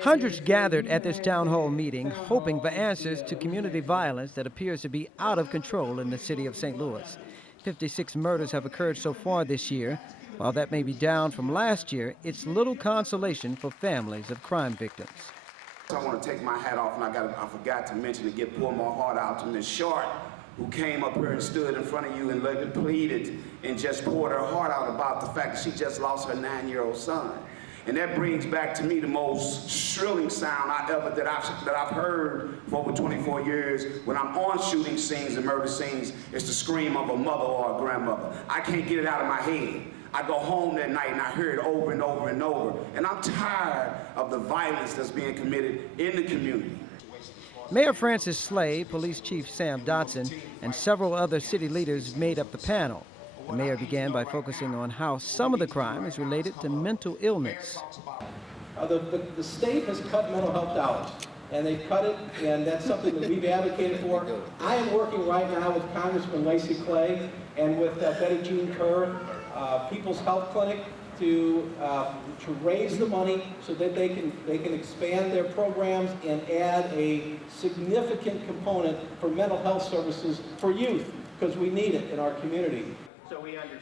Hundreds gathered at this town hall meeting hoping for answers to community violence that appears to be out of control in the city of St. Louis. 56 murders have occurred so far this year. While that may be down from last year, it's little consolation for families of crime victims. I want to take my hat off, and I forgot to mention to pour my heart out to Miss Short, who came up here and stood in front of you and pleaded and just poured her heart out about the fact that she just lost her 9-year-old son. And that brings back to me the most shrilling sound that I've heard for over 24 years when I'm on shooting scenes and murder scenes. It's the scream of a mother or a grandmother. I can't get it out of my head. I go home that night and I hear it over and over and over. And I'm tired of the violence that's being committed in the community. Mayor Francis Slay, Police Chief Sam Dotson, and several other city leaders made up the panel. The mayor began by focusing on how some of the crime is related to mental illness. The state has cut mental health out, and they've cut it, and that's something that we've advocated for. I am working right now with Congressman Lacey Clay and with Betty Jean Kerr, People's Health Clinic, to raise the money so that they can expand their programs and add a significant component for mental health services for youth, because we need it in our community.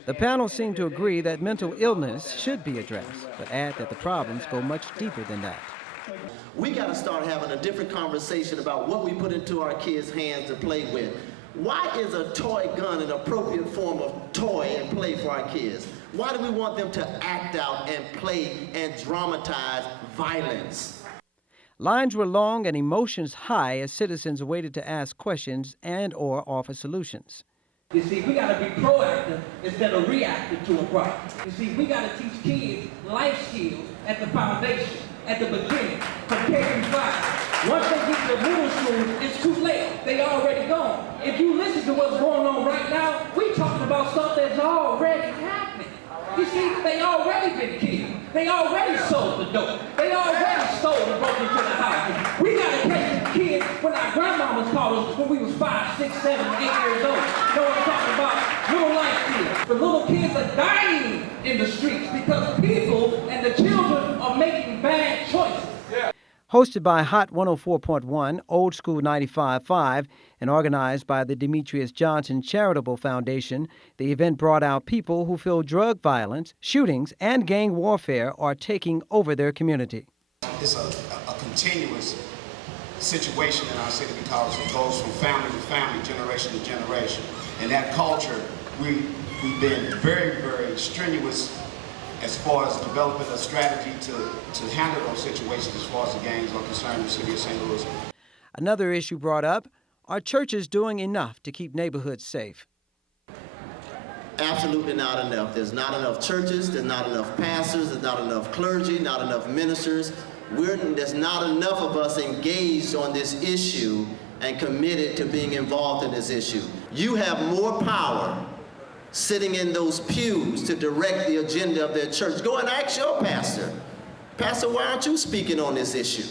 The panel seemed to agree that mental illness should be addressed, but add that the problems go much deeper than that. We got to start having a different conversation about what we put into our kids' hands to play with. Why is a toy gun an appropriate form of toy and play for our kids? Why do we want them to act out and play and dramatize violence? Lines were long and emotions high as citizens waited to ask questions and/or offer solutions. You see, we got to be proactive instead of reactive to a problem. You see, we got to teach kids life skills at the foundation, at the beginning, from K through 5. Once they get to middle school, it's too late. They already gone. If you listen to what's going on right now, we talking about stuff that's already happening. You see, they already been killed. They already sold the dope. They already stole and broke into the house. We got to catch the kids when our grandmamas called us when we was 5, 6, 7, 8 years old. You know what I'm talking about? Little life kids. The little kids are dying in the streets because people and the children are making bad choices. Hosted by Hot 104.1, Old School 95.5, and organized by the Demetrius Johnson Charitable Foundation, the event brought out people who feel drug violence, shootings, and gang warfare are taking over their community. It's a continuous situation in our city because it goes from family to family, generation to generation. And that culture, we've been very, very strenuous as far as developing a strategy to handle those situations as far as the gangs are concerned in the city of St. Louis. Another issue brought up, are churches doing enough to keep neighborhoods safe? Absolutely not enough. There's not enough churches, there's not enough pastors, there's not enough clergy, not enough ministers. There's not enough of us engaged on this issue and committed to being involved in this issue. You have more power sitting in those pews to direct the agenda of their church. Go and ask your pastor. Pastor, why aren't you speaking on this issue?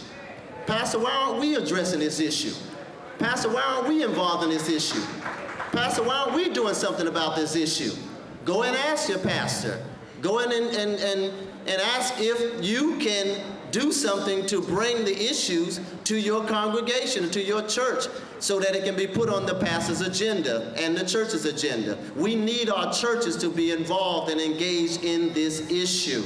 Pastor, why aren't we addressing this issue? Pastor, why aren't we involved in this issue? Pastor, why aren't we doing something about this issue? Go and ask your pastor. Go in and ask if you can do something to bring the issues to your congregation, to your church, so that it can be put on the pastor's agenda and the church's agenda. We need our churches to be involved and engaged in this issue.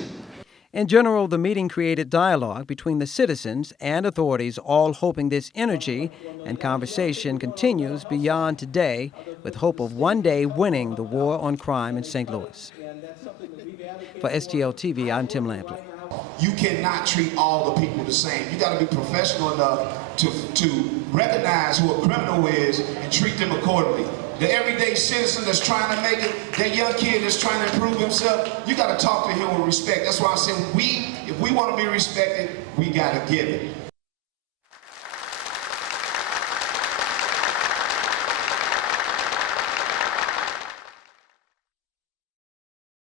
In general, the meeting created dialogue between the citizens and authorities, all hoping this energy and conversation continues beyond today, with hope of one day winning the war on crime in St. Louis. For STL TV, I'm Tim Lampley. You cannot treat all the people the same. You got to be professional enough to recognize who a criminal is and treat them accordingly. The everyday citizen that's trying to make it, that young kid that's trying to improve himself, you got to talk to him with respect. That's why I said if we want to be respected, we got to give it.